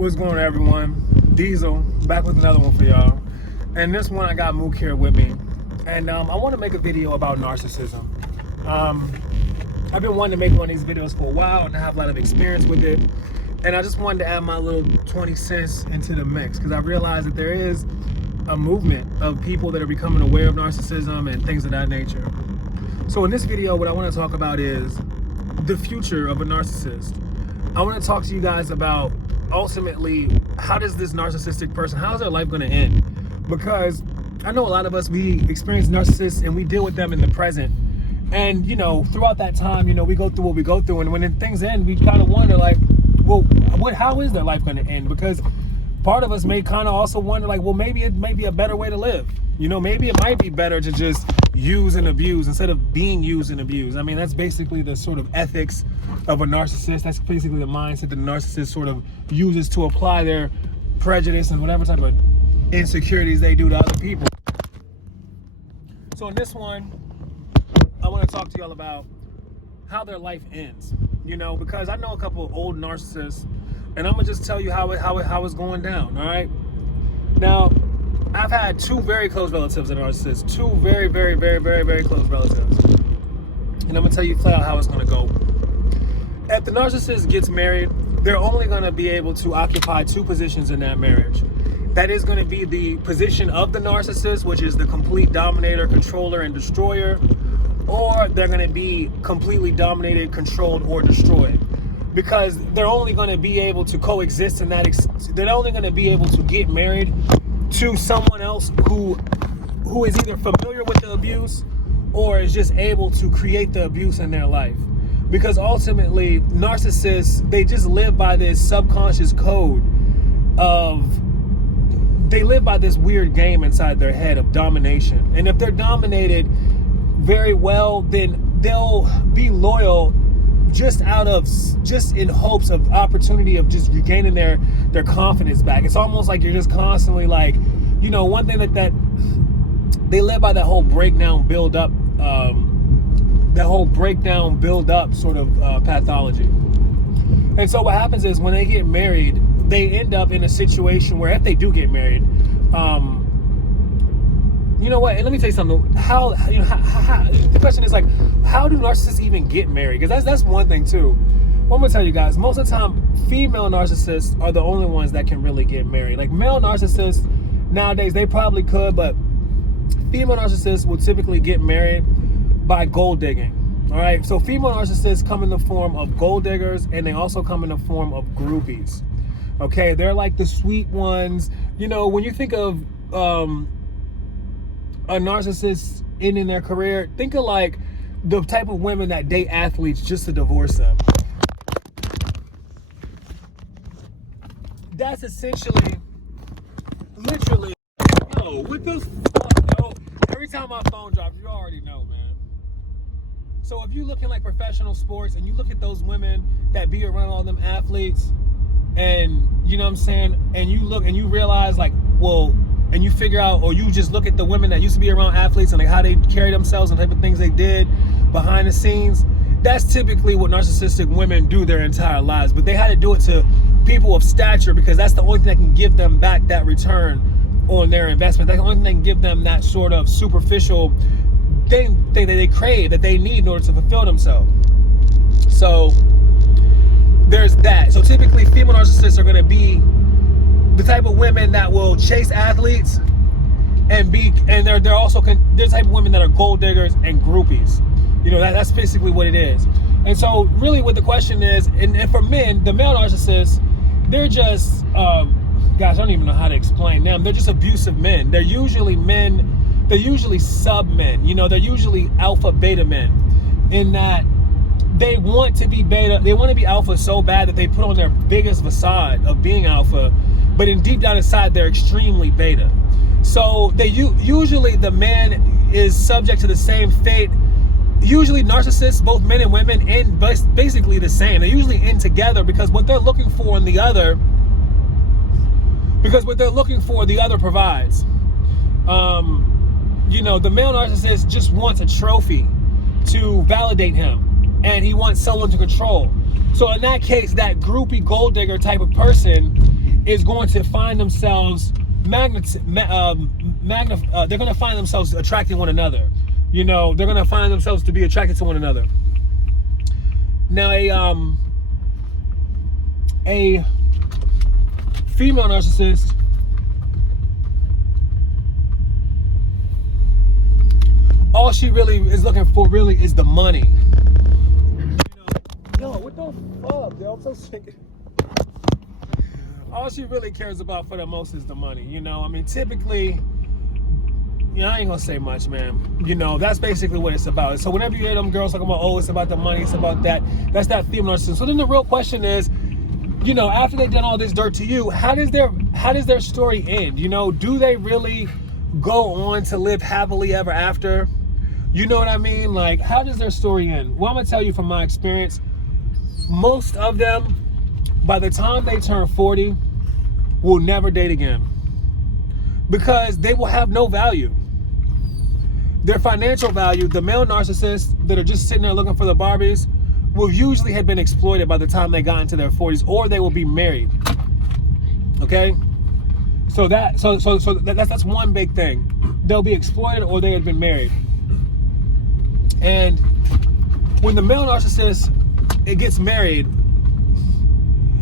What's going on, everyone? Diesel, back with another one for y'all. And this one I got Mook here with me. And I want to make a video about narcissism. I've been wanting to make one of these videos for a while and I have a lot of experience with it. And I just wanted to add my little 20 cents into the mix because I realized that there is a movement of people that are becoming aware of narcissism and things of that nature. So in this video, what I want to talk about is the future of a narcissist. I want to talk to you guys about ultimately, how does this narcissistic person, how is their life going to end? Because I know a lot of us, we experience narcissists and we deal with them in the present. And, you know, throughout that time, you know, we go through what we go through. And when things end, we kind of wonder, like, well, how is their life going to end? Because part of us may kind of also wonder, like, well, maybe it may be a better way to live. You know, maybe it might be better to just use and abuse instead of being used and abused. I mean, that's basically the sort of ethics of a narcissist. That's basically the mindset that a narcissist sort of uses to apply their prejudice and whatever type of insecurities they do to other people. So in this one, I want to talk to y'all about how their life ends. You know, because I know a couple of old narcissists, and I'm gonna just tell you how it's going down. All right. Now, I've had two very close relatives that are narcissists. Two very, very, very, very, very close relatives. And I'm gonna tell you flat out how it's gonna go. If the narcissist gets married, they're only gonna be able to occupy two positions in that marriage. That is gonna be the position of the narcissist, which is the complete dominator, controller, and destroyer, or they're gonna be completely dominated, controlled, or destroyed. Because they're only gonna be able to coexist in that, they're only gonna be able to get married to someone else who is either familiar with the abuse or is just able to create the abuse in their life. Because ultimately, narcissists, they just live by this subconscious code they live by this weird game inside their head of domination. And if they're dominated very well, then they'll be loyal just in hopes of opportunity of just regaining their confidence back. It's almost like you're just constantly like, you know, one thing that they live by, that whole breakdown build up sort of pathology. And so what happens is when they get married, they end up in a situation where if they do get married, you know what? And let me tell you something. How the question is, like, how do narcissists even get married? Because that's one thing too. Well, I'm gonna tell you guys, most of the time, female narcissists are the only ones that can really get married. Like, male narcissists nowadays, they probably could, but female narcissists will typically get married by gold digging. All right. So female narcissists come in the form of gold diggers, and they also come in the form of groupies. Okay, they're like the sweet ones. You know, when you think of a narcissist ending their career, think of like the type of women that date athletes just to divorce them. That's essentially, literally, yo, what the fuck, yo? Every time my phone drops, you already know, man. So if you're looking like professional sports and you look at those women that be around all them athletes, and you know what I'm saying, and you look and you realize, like, well, and you figure out, or you just look at the women that used to be around athletes and like how they carry themselves and the type of things they did behind the scenes, that's typically what narcissistic women do their entire lives. But they had to do it to people of stature because that's the only thing that can give them back that return on their investment. That's the only thing that can give them that sort of superficial thing that they crave, that they need in order to fulfill themselves. So there's that. So typically female narcissists are going to be the type of women that will chase athletes and they're also they're the type of women that are gold diggers and groupies. You know, that's basically what it is. And so really what the question is, and for men, the male narcissists, they're just gosh, I don't even know how to explain them. They're just abusive men. They're usually sub men. You know, they're usually alpha beta men, in that they want to be beta, they want to be alpha so bad that they put on their biggest facade of being alpha, but in deep down inside they're extremely beta. So usually the man is subject to the same fate. Usually narcissists, both men and women, end basically the same. They usually end together because what they're looking for in the other, provides. You know, the male narcissist just wants a trophy to validate him, and he wants someone to control. So in that case, that groupie gold digger type of person is going to find themselves they're going to find themselves attracting one another. You know, they're going to find themselves to be attracted to one another. Now, a female narcissist all she really is looking for really is the money. Yo, what the fuck, yo? I'm so sick. All she really cares about for the most is the money, you know? I mean, typically, you know, I ain't gonna say much, man. You know, that's basically what it's about. So whenever you hear them girls talking about, oh, it's about the money, it's about that, that's that female narcissist. So then the real question is, you know, after they've done all this dirt to you, how does their story end? You know, do they really go on to live happily ever after? You know what I mean? Like, how does their story end? Well, I'm gonna tell you from my experience, most of them, by the time they turn 40, will never date again because they will have no value. Their financial value, the male narcissists that are just sitting there looking for the Barbies, will usually have been exploited by the time they got into their 40s, or they will be married. Okay? So that's one big thing. They'll be exploited or they have been married. And when the male narcissist gets married,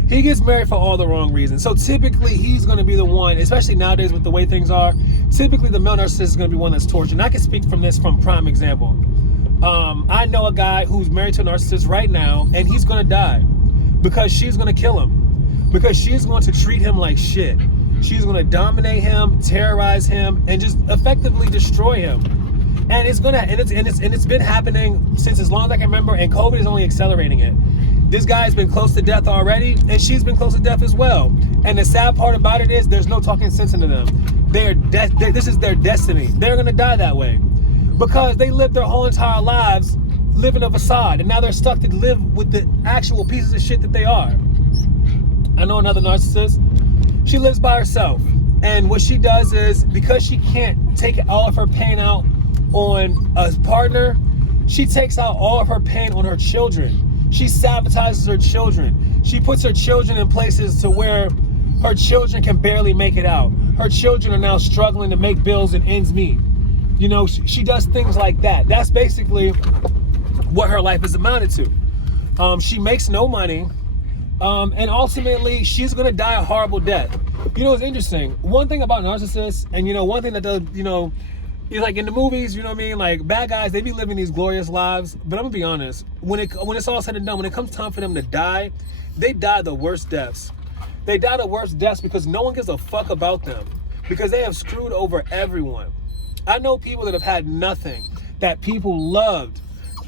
he gets married for all the wrong reasons. So typically he's going to be the one, especially nowadays with the way things are, typically the male narcissist is going to be one that's tortured. And I can speak from this from prime example. I know a guy who's married to a narcissist right now, and he's going to die because she's going to kill him, because she's going to treat him like shit. She's going to dominate him, terrorize him, and just effectively destroy him. And it's been happening since as long as I can remember, and COVID is only accelerating it. This guy's been close to death already, and she's been close to death as well. And the sad part about it is there's no talking sense into them. This is their destiny. They're gonna die that way because they lived their whole entire lives living a facade, and now they're stuck to live with the actual pieces of shit that they are. I know another narcissist. She lives by herself, and what she does is, because she can't take all of her pain out on a partner, she takes out all of her pain on her children. She sabotages her children. She puts her children in places to where her children can barely make it out. Her children are now struggling to make bills and ends meet. You know, she does things like that. That's basically what her life is amounted to. She makes no money, and ultimately she's gonna die a horrible death. You know, it's interesting. One thing about narcissists, and you know, one thing that does, you know, is like in the movies, you know what I mean? Like bad guys, they be living these glorious lives. But I'm gonna be honest, when it's all said and done, when it comes time for them to die, they die the worst deaths. They die the worst deaths because no one gives a fuck about them, because they have screwed over everyone. I know people that have had nothing, that people loved.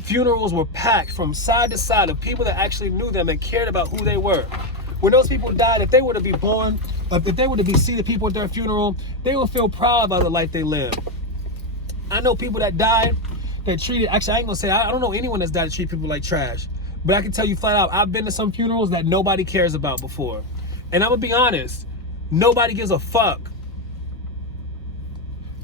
Funerals were packed from side to side of people that actually knew them and cared about who they were. When those people died, if they were to be born, if they were to be seated people at their funeral, they would feel proud about the life they lived. I know people that died, that treated, actually I ain't gonna say, I don't know anyone that's died to treat people like trash. But I can tell you flat out, I've been to some funerals that nobody cares about before. And I'm gonna be honest, nobody gives a fuck.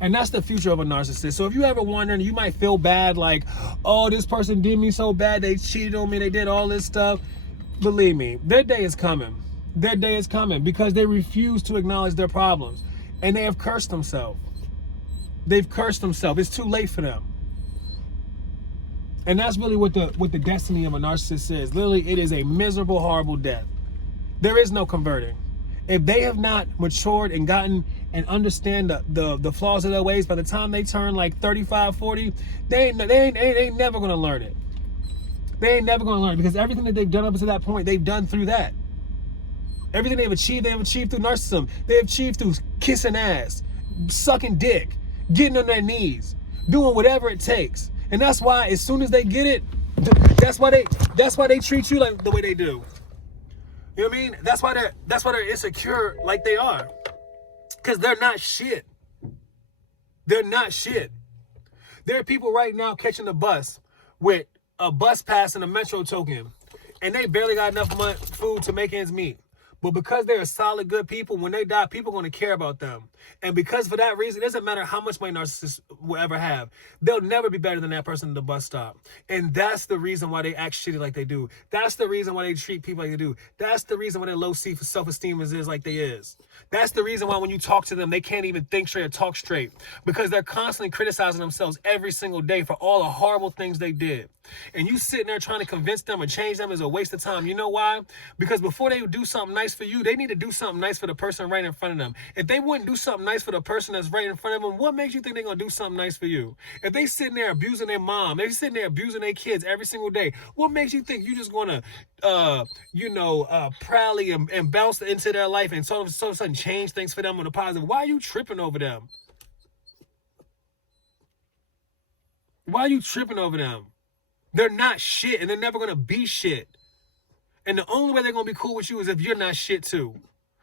And that's the future of a narcissist. So if you ever wondering, you might feel bad like, oh, this person did me so bad, they cheated on me, they did all this stuff. Believe me, their day is coming. Their day is coming because they refuse to acknowledge their problems. And they have cursed themselves. They've cursed themselves. It's too late for them. And that's really what the destiny of a narcissist is. Literally, it is a miserable, horrible death. There is no converting. If they have not matured and gotten and understand the flaws of their ways, by the time they turn like 35, 40, they ain't never gonna learn it. They ain't never gonna learn it because everything that they've done up to that point, they've done through that. Everything they've achieved through narcissism. They've achieved through kissing ass, sucking dick, getting on their knees, doing whatever it takes. And that's why as soon as they get it, that's why they treat you like the way they do. You know what I mean? That's why they're insecure like they are. Because they're not shit. They're not shit. There are people right now catching a bus with a bus pass and a metro token, and they barely got enough food to make ends meet. But because they're solid, good people, when they die, people are going to care about them. And because for that reason, it doesn't matter how much money narcissists will ever have. They'll never be better than that person at the bus stop. And that's the reason why they act shitty like they do. That's the reason why they treat people like they do. That's the reason why their low self-esteem is like they is. That's the reason why when you talk to them, they can't even think straight or talk straight. Because they're constantly criticizing themselves every single day for all the horrible things they did. And you sitting there trying to convince them or change them is a waste of time. You know why? Because before they do something nice for you, they need to do something nice for the person right in front of them. If they wouldn't do something nice for the person that's right in front of them, what makes you think they're going to do something nice for you? If they sitting there abusing their mom, they're sitting there abusing their kids every single day, what makes you think you're just going to, proudly and bounce into their life and so of a sudden change things for them on the positive? Why are you tripping over them? Why are you tripping over them? They're not shit, and they're never going to be shit. And the only way they're going to be cool with you is if you're not shit too.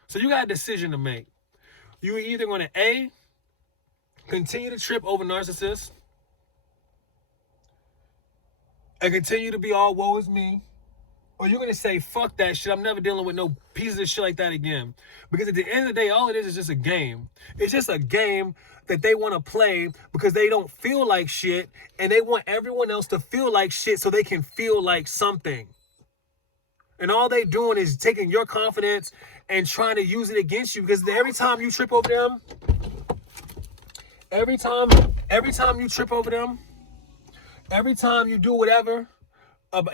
So you got a decision to make. You're either going to A, continue to trip over narcissists and continue to be all woe is me, or you're going to say, fuck that shit, I'm never dealing with no pieces of shit like that again. Because at the end of the day, all it is just a game. It's just a game that they want to play because they don't feel like shit, and they want everyone else to feel like shit so they can feel like something. And all they doing is taking your confidence and trying to use it against you, because every time you trip over them, every time you trip over them, every time you do whatever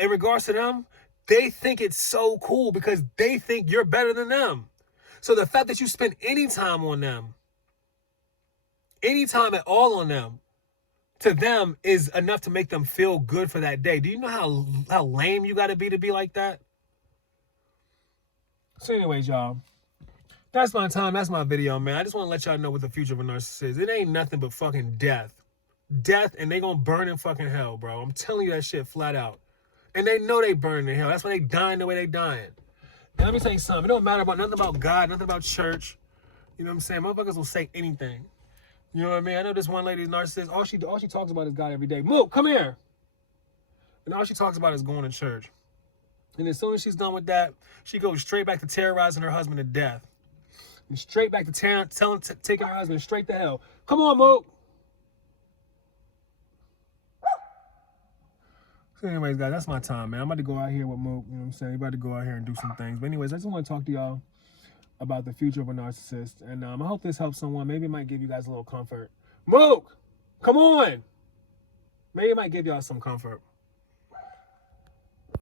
in regards to them, they think it's so cool because they think you're better than them. So the fact that you spend any time on them, any time at all on them, to them is enough to make them feel good for that day. Do you know how lame you got to be like that? So anyways, y'all, that's my time. That's my video, man. I just want to let y'all know what the future of a narcissist is. It ain't nothing but fucking death. Death, and they gonna burn in fucking hell, bro. I'm telling you that shit flat out. And they know they burn in hell. That's why they dying the way they dying. And let me tell you something. It don't matter about nothing about God, nothing about church. You know what I'm saying? Motherfuckers will say anything. You know what I mean? I know this one lady's narcissist. All she talks about is God every day. Mook, come here. And all she talks about is going to church. And as soon as she's done with that, she goes straight back to terrorizing her husband to death. And straight back to taking her husband straight to hell. Come on, Mook. So anyways, guys, that's my time, man. I'm about to go out here with Mook. You know what I'm saying? I'm about to go out here and do some things. But anyways, I just want to talk to y'all about the future of a narcissist. And I hope this helps someone. Maybe it might give you guys a little comfort. Mook, come on. Maybe it might give y'all some comfort.